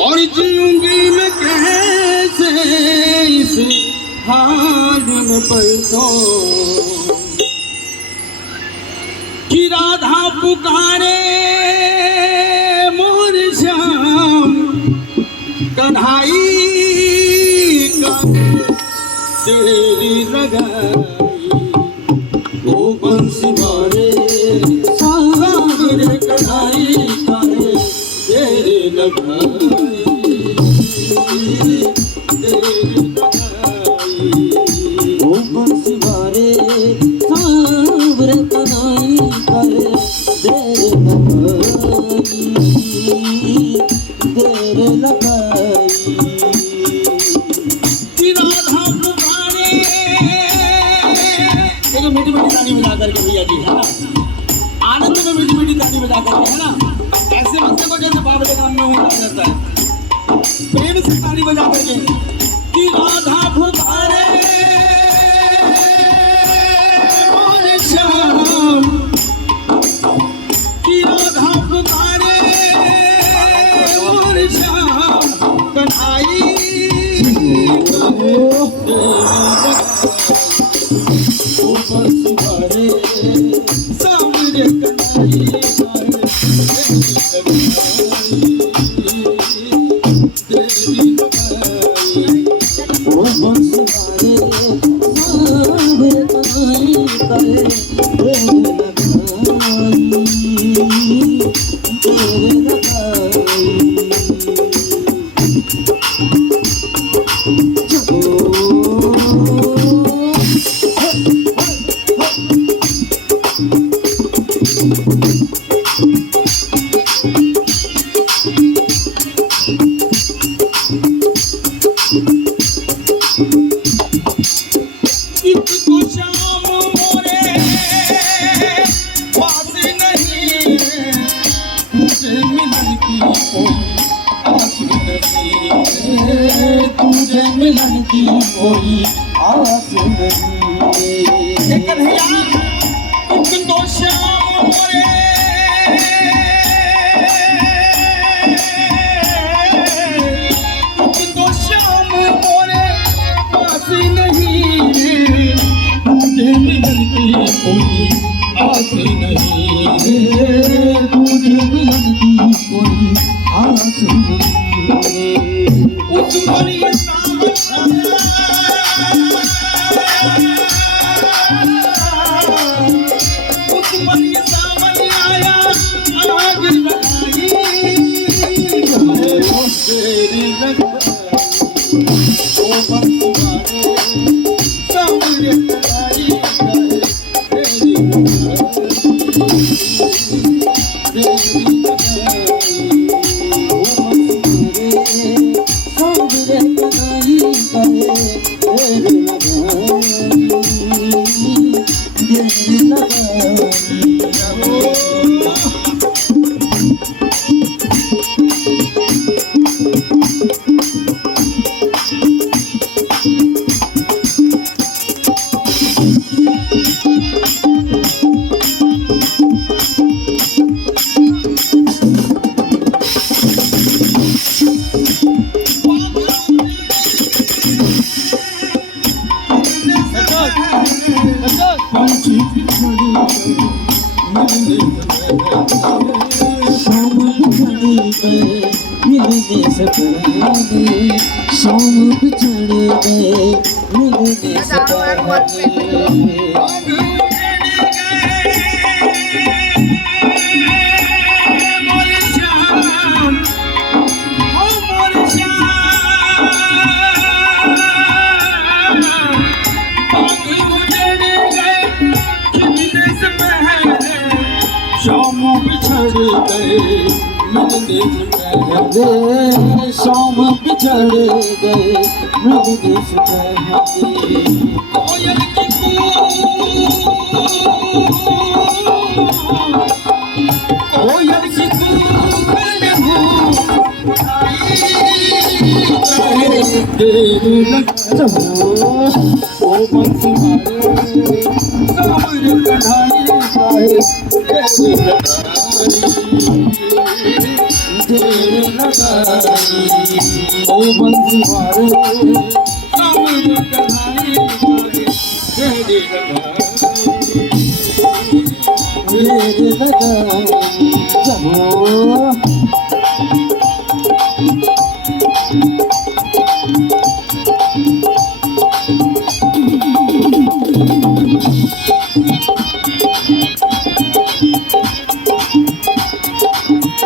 और जीऊंगी मैं कैसे इस हाल में परसों कि राधा पुकारे मोर श्याम कन्हाई का तेरी लगाई ओ बंसी मारे सावरे कन्हाई का तेरी लगाई तेरी लगाई ओ बंसी मारे सावरे कन्हाई का तेरी लगाई तेरी लगाई मीठी मीठी ताली बजा करके भैया जी है ना आनंद में मीठी मीठी ताली बजा करके है ना ऐसे बच्चे को जैसे बाबले काम में हुआ जाता है प्रेम से ताली बजा करके कि राधा पुकारे मोर श्याम कि राधा पुकारे मोर श्याम कन्हाई सावरे कन्हाई तेरी लगाई ओ बंसी मारे सावरे कन्हाई तेरी लगाई तेरी लगाई इनको श्याम मोरे पास नहीं तुझे मिलन की कोई आस नहीं तुझे मिलन की कोई आस नहीं कन्हैया इनको श्याम मोरे इनको श्याम मोरे पास नहीं तुझे मिलन की कोई आस नहीं तुझे मिलन की कोई आस नहीं उस भरी उस भरी सावन आया आग लगाई तेरी लगाई ओ बंसी सावरे कन्हाई तेरी लगाई तेरी लगाई ओ बंसी सावरे कन्हाई तेरी लगाई तेरी लगाई मिलने से पहले शाम बिछड़ गए मिलने से पहले शाम बिछड़ गए मिलने से पहले शाम बिछड़ गए मिलने से पहले कोयल की कोयल की तेरी लगा ओ बंसी मारे सावरे कन्हाई तेरी लगाई ढेर लगाई ओ बंसीवार कामर कन्हाई ढेर लगाई जबो